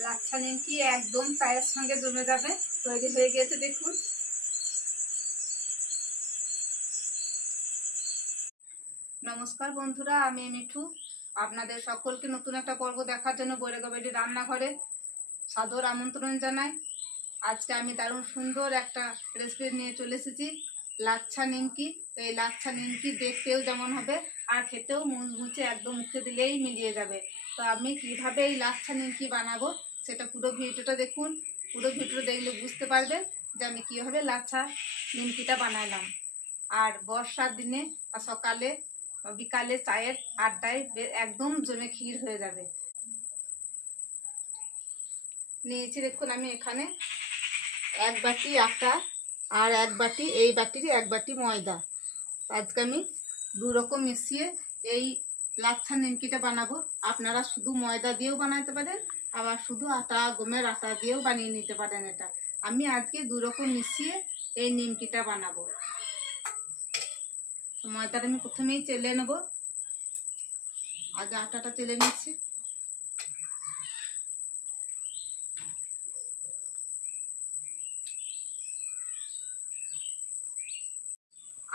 লাচ্ছা নিমকি একদম চায়ের সঙ্গে জমে যাবে। তৈরি হয়ে গেছে দেখুন। নমস্কার বন্ধুরা, আমি মিঠু। আপনাদের সকলকে নতুন একটা পর্ব দেখার জন্য বৈরাগাবাড়ি রান্নাঘরে সাদর আমন্ত্রণ জানাই। আজকে আমি দারুণ সুন্দর একটা রেসিপি নিয়ে চলে এসেছি, লাচ্ছা নিমকি। তো এই লাচ্ছা নিমকি দেখতেও যেমন হবে আর খেতেও মুচমুচে, একদম মুখে দিলেই মিলিয়ে যাবে। তো আমি কিভাবে এই লাচ্ছা নিমকি বানাবো সেটা পুরো ভিডিওটা দেখুন। পুরো ভিডিওটা দেখলে বুঝতে পারবেন যে আমি কীভাবে লাচ্ছা নিমকিটা বানালাম। আর বর্ষার দিনে বা সকালে বিকালে চায়ের আড্ডায় একদম জমে ক্ষীর হয়ে যাবে। নিয়েছি দেখুন আমি এখানে এক বাটি আটা আর এক বাটি, এই বাটির এক বাটি ময়দা। আজকে আমি দু রকম মিশিয়ে এই লাচ্ছা নিমকিটা বানাবো। আপনারা শুধু ময়দা দিয়েও বানাতে পারেন, আবার শুধু গমের আটা দিয়েও বানিয়ে নিতে পারেন। এটা আমি আজকে দু রকম মিশিয়ে এই নিমকিটা বানাবো। ময়দাটা আমি প্রথমেই চেলে নেব। আগে আটাটা চেলে নিচ্ছি।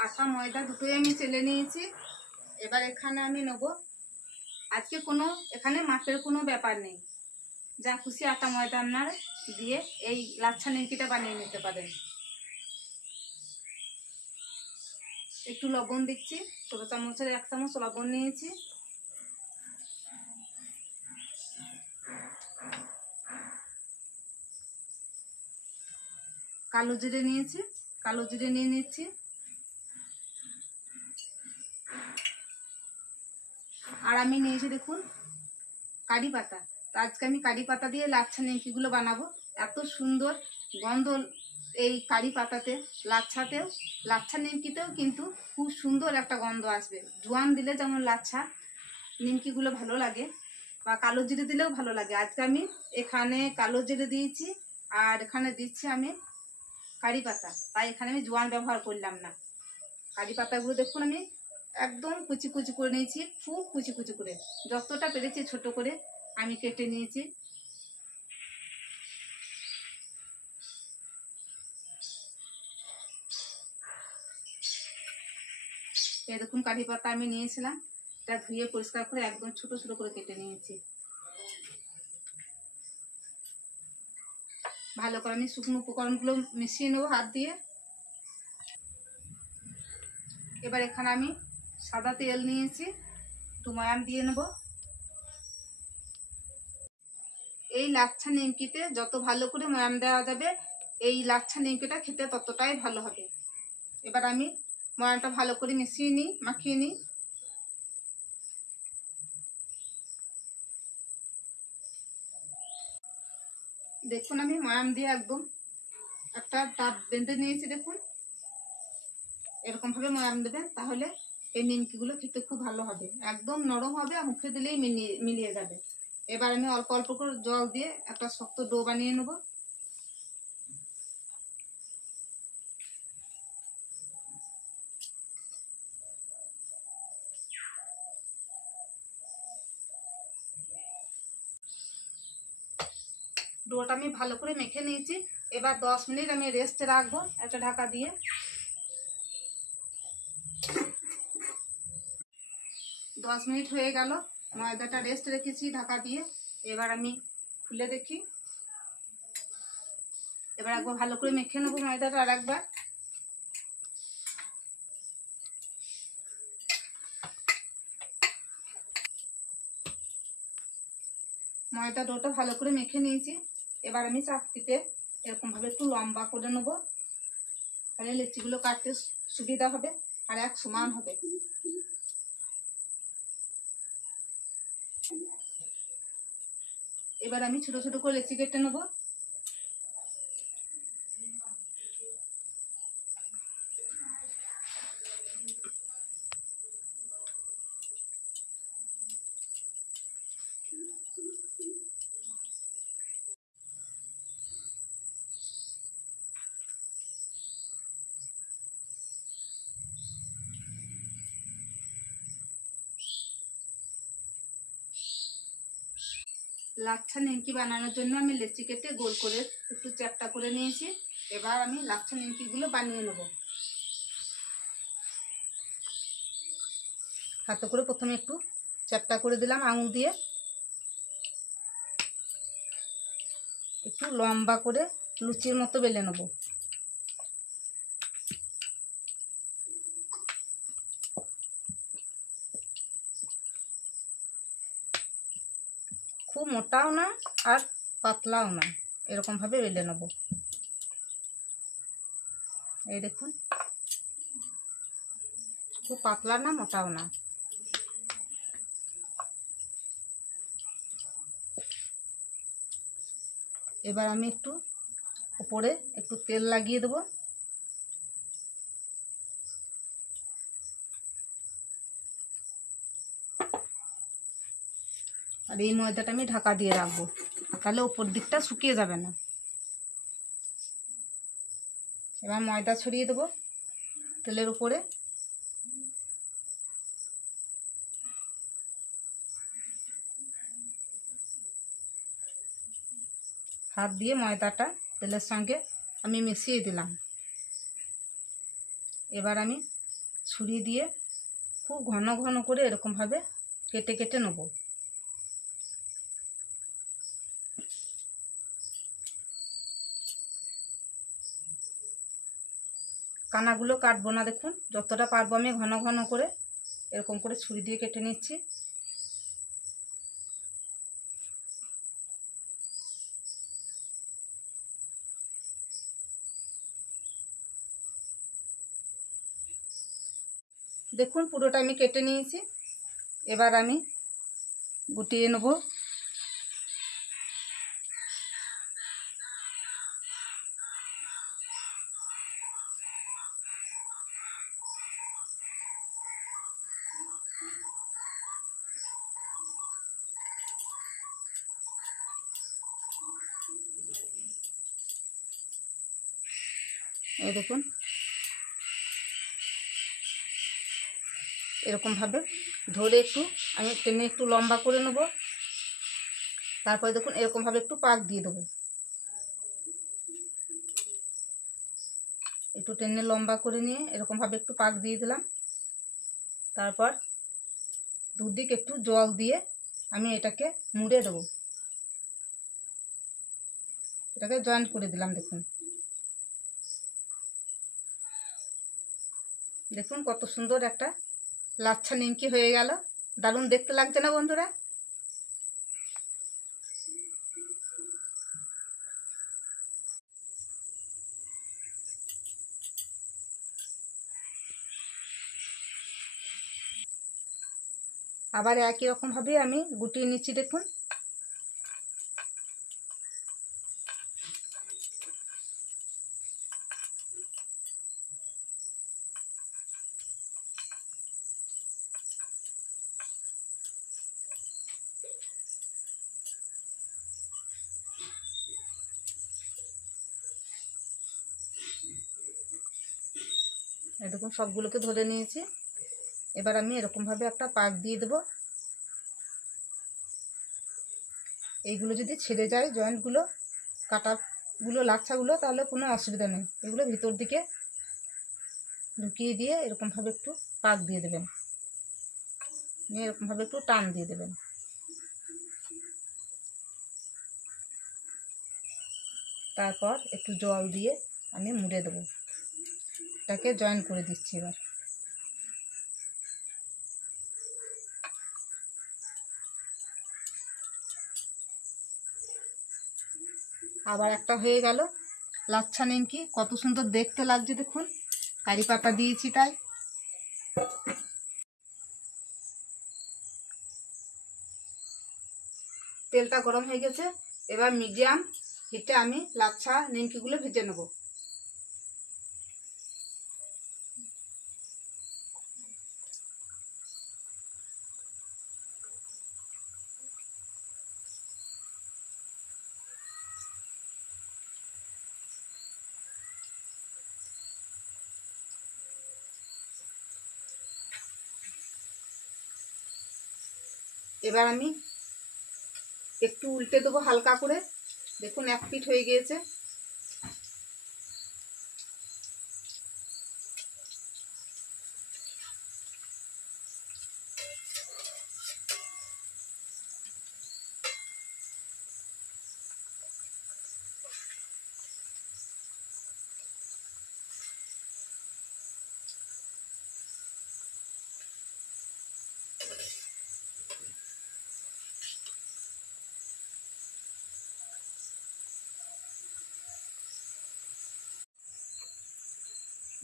আটা ময়দা দুটোই আমি চেলে নিয়েছি। এবার এখানে আমি নেব, আজকে এখানে মাপের কোনো ব্যাপার নেই, যা খুশি আটা ময়দা আপনার দিয়ে এই লাচ্ছা নিমকিটা বানিয়ে নিতে পারেন। একটু লবণ দিচ্ছি, ছোটো চামচের 1 চামচ লবণ নিয়েছি। কালো জিরে নিয়েছি, কালো জিরে নিয়ে নিচ্ছি। আর আমি নিয়েছি দেখুন কারি পাতা। তো আজকে আমি কারি পাতা দিয়ে লাচ্ছা নিমকিগুলো বানাবো। এত সুন্দর গন্ধ এই কারি পাতাতে, লাচ্ছা নিমকিতেও কিন্তু খুব সুন্দর একটা গন্ধ আসবে। জোয়ান দিলে যেমন লাচ্ছা নিমকিগুলো ভালো লাগে, বা কালো জিরে দিলেও ভালো লাগে। আজকে আমি এখানে কালো জিরে দিয়েছি আর এখানে দিচ্ছি আমি কারি পাতা, তাই এখানে আমি জোয়ান ব্যবহার করলাম না। কারি পাতাগুলো দেখুন আমি একদম কুচি কুচি করে নিয়েছি, খুব কুচি কুচি করে, যতটা পেরেছি ছোট করে আমি কেটে নিয়েছি। এই দেখুন কারি পাতা আমি নিয়েছিলাম, এটা ধুয়ে পরিষ্কার করে একদম ছোট ছোট করে কেটে নিয়েছি। ভালো করে আমি শুকনো উপকরণগুলো মিশিয়ে নেবো হাত দিয়ে। এবার এখানে আমি সাদা তেল নিয়েছি, একটু ময়াম দিয়ে নেব। এই লাচ্ছা নিমকিতে যত ভালো করে ময়াম দেওয়া যাবে, এই লাচ্ছা নিমকিটা খেতে ততটাই ভালো হবে। এবার আমি ময়ামটা ভালো করে মিশিয়ে নিই, মাখিয়ে নিই। দেখুন আমি ময়াম দিয়ে একদম একটা ডাব বেঁধে নিয়েছি। দেখুন এরকম ভাবে ময়াম দেবেন, তাহলে এই নিমকিগুলো খেতে খুব ভালো হবে, একদম নরম হবে আর মুখে দিলেই মিলিয়ে যাবে। এবার আমি অল্প অল্প করে জল দিয়ে একটা শক্ত ডো বানিয়ে নেব। ডোটা আমি ভালো করে মেখে নিয়েছি। এবার 10 মিনিট আমি রেস্টে রাখবো একটা ঢাকা দিয়ে। 10 মিনিট হয়ে গেল, ময়দাটা রেস্ট রেখেছি ঢাকা দিয়ে। এবার আমি খুলে দেখি। এবার একবার ভালো করে মেখে নেবো ময়দাটা আর একবার। ময়দা ডোটা ভালো করে মেখে নিয়েছি। এবার আমি চাকতিতে এরকম ভাবে একটু লম্বা করে নেবো, তাহলে লিচিগুলো কাটতে সুবিধা হবে আর এক সমান হবে। এবার আমি ছোট ছোট করে লিচি কেটে নেবো। লাচ্ছা নিমকি বানানোর জন্য আমি লেচি কেটে গোল করে একটু চ্যাপ্টা করে নিয়েছি। এবার আমি লাচ্ছা নিমকিগুলো বানিয়ে নেব। হাতে করে প্রথমে একটু চ্যাপ্টা করে দিলাম আঙুল দিয়ে, একটু লম্বা করে লুচির মতো বেলে নেব। খুব মোটাও না আর পাতলাও না, এরকম ভাবে বেলে নেব। এই দেখুন, খুব পাতলা না মোটাও না। এবার আমি একটু উপরে একটু তেল লাগিয়ে দেব। আর এই ময়দাটা আমি ঢাকা দিয়ে রাখবো, তাহলে উপর দিকটা শুকিয়ে যাবে না। এবার ময়দা ছড়িয়ে দেবো তেলের উপরে। হাত দিয়ে ময়দাটা তেলের সঙ্গে আমি মিশিয়ে দিলাম। এবার আমি ছুরি দিয়ে খুব ঘন ঘন করে এরকমভাবে কেটে কেটে নেব। কানাগুলো কাটবো না, দেখুন যতটা পারবো আমি ঘন ঘন করে এরকম করে ছুরি দিয়ে কেটে নিচ্ছি। দেখুন পুরোটা আমি কেটে নিয়েছি। এবার আমি গুটিয়ে নেব। এই দেখুন এরকমভাবে ধরে একটু আমি টেনে একটু লম্বা করে নেব। তারপরে দেখুন এরকমভাবে একটু পাক দিয়ে দেবো। একটু টেনে লম্বা করে নিয়ে এরকমভাবে একটু পাক দিয়ে দিলাম। তারপর দুদিক একটু জল দিয়ে আমি এটাকে মুড়ে দেবো। এটাকে জয়েন্ট করে দিলাম। দেখুন দেখুন কত সুন্দর একটা লাচ্ছা নিমকি হয়ে গেল। দারুণ দেখতে লাগছে না বন্ধুরা? আবার একই রকম ভাবে আমি গুটিয়ে নিচ্ছি। দেখুন এরকম সবগুলোকে ধরে নিয়েছি। এবার আমি এরকমভাবে একটা পাক দিয়ে দেবো। এইগুলো যদি ছেড়ে যায় জয়েন্টগুলো, কাটাগুলো, লাচ্ছাগুলো, তাহলে কোনো অসুবিধা নেই। এগুলো ভিতর দিকে ঢুকিয়ে দিয়ে এরকমভাবে একটু পাক দিয়ে দেবেন, নিয়ে এরকমভাবে একটু টান দিয়ে দেবেন। তারপর একটু জল দিয়ে আমি মুড়ে দেবো। এটাকে জয়েন করে দিচ্ছি। এবার আবার একটা হয়ে গেল লাচ্ছা নিমকি। কত সুন্দর দেখতে লাগছে দেখুন, কারি পাতা দিয়েছি তাই। তেলটা গরম হয়ে গেছে। এবার মিডিয়াম হিটে আমি লাচ্ছা নিমকিগুলো ভেজে নেব। এবার আমি একটু উল্টে দেবো হালকা করে। দেখুন এক পিঠ হয়ে গিয়েছে।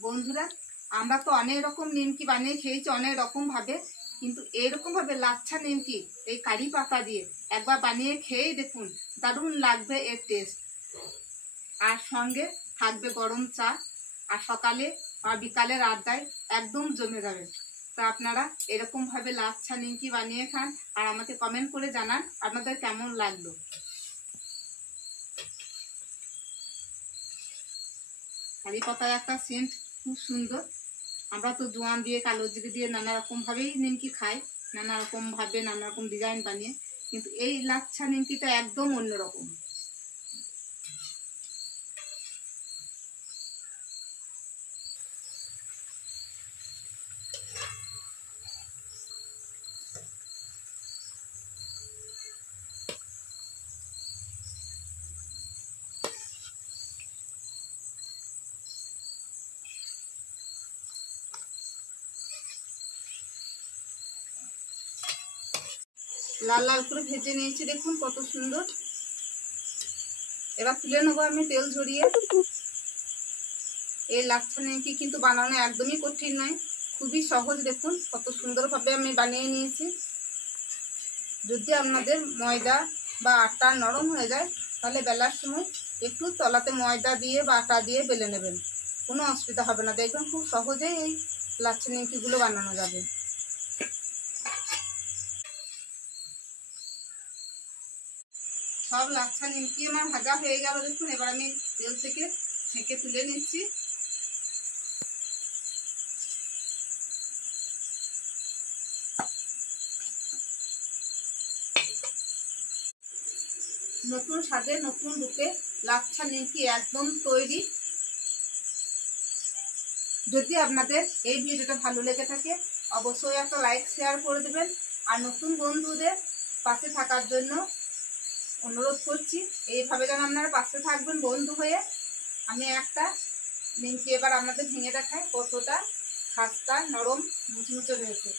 বন্ধুরা, আমরা তো অনেক রকম নিমকি বানিয়ে খেয়েছি অনেক রকম ভাবে, কিন্তু এরকম ভাবে লাচ্ছা নিমকি এই কারি পাতা দিয়ে একবার বানিয়ে খেয়েই দেখুন, দারুণ লাগবে এর টেস্ট। আর সঙ্গে থাকবে গরম চা, আর সকালে আর বিকালের আড্ডায় একদম জমে যাবে। তা আপনারা এরকম ভাবে লাচ্ছা নিমকি বানিয়ে খান, আর আমাকে কমেন্ট করে জানান আপনাদের কেমন লাগলো। কারি পাতায় একটা সেন্ট খুব সুন্দর। আমরা তো জোয়ান দিয়ে, কালো জিরে দিয়ে নানা রকম ভাবেই নিমকি খাই, নানা রকম ভাবে নানা রকম ডিজাইন বানিয়ে, কিন্তু এই লাচ্ছা নিমকিটা একদম অন্যরকম। লাল লাল করে ভেজে নিয়েছি, দেখুন কত সুন্দর। এবার তুলে নেবো আমি তেল ঝরিয়ে। এই লাচ্ছা নিমকি কিন্তু বানানো একদমই কঠিন নয়, খুবই সহজ। দেখুন কত সুন্দরভাবে আমি বানিয়ে নিয়েছি। যদি আপনাদের ময়দা বা আটা নরম হয়ে যায়, তাহলে বেলার সময় একটু তলাতে ময়দা দিয়ে বা আটা দিয়ে বেলে নেবেন, কোনো অসুবিধা হবে না। দেখবেন খুব সহজেই এই লাচ্ছা নিমকিগুলো বানানো যাবে। সব লাচ্ছা নিমকি আমার ভাজা হয়ে গেল দেখুন। এবার আমি তেল থেকে ছেঁকে তুলে নিচ্ছি। নতুন স্বাদে নতুন রূপে লাচ্ছা নিমকি একদম তৈরি। যদি আপনাদের এই ভিডিওটা ভালো লেগে থাকে, অবশ্যই একটা লাইক শেয়ার করে দেবেন। আর নতুন বন্ধুদের পাশে থাকার জন্য অনুরোধ করছি, এইভাবে যেন আপনারা পাশে থাকবেন বন্ধু হয়ে। আমি একটা নিমকি এবার আপনাদের ভেঙে দেখাই কতটা খাস্তা নরম মুচমুচে রয়েছে।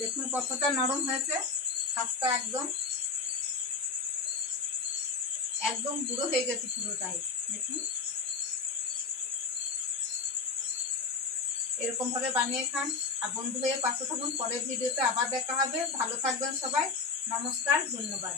দেখুন কতটা নরম হয়েছে, খাস্তা একদম একদম গুঁড়ো হয়ে গেছে পুরোটাই। দেখুন এরকম ভাবে বানিয়ে খান, আর বন্ধু হয়ে পাশে থাকুন। পরের ভিডিওতে আবার দেখা হবে। ভালো থাকবেন সবাই। নমস্কার, ধন্যবাদ।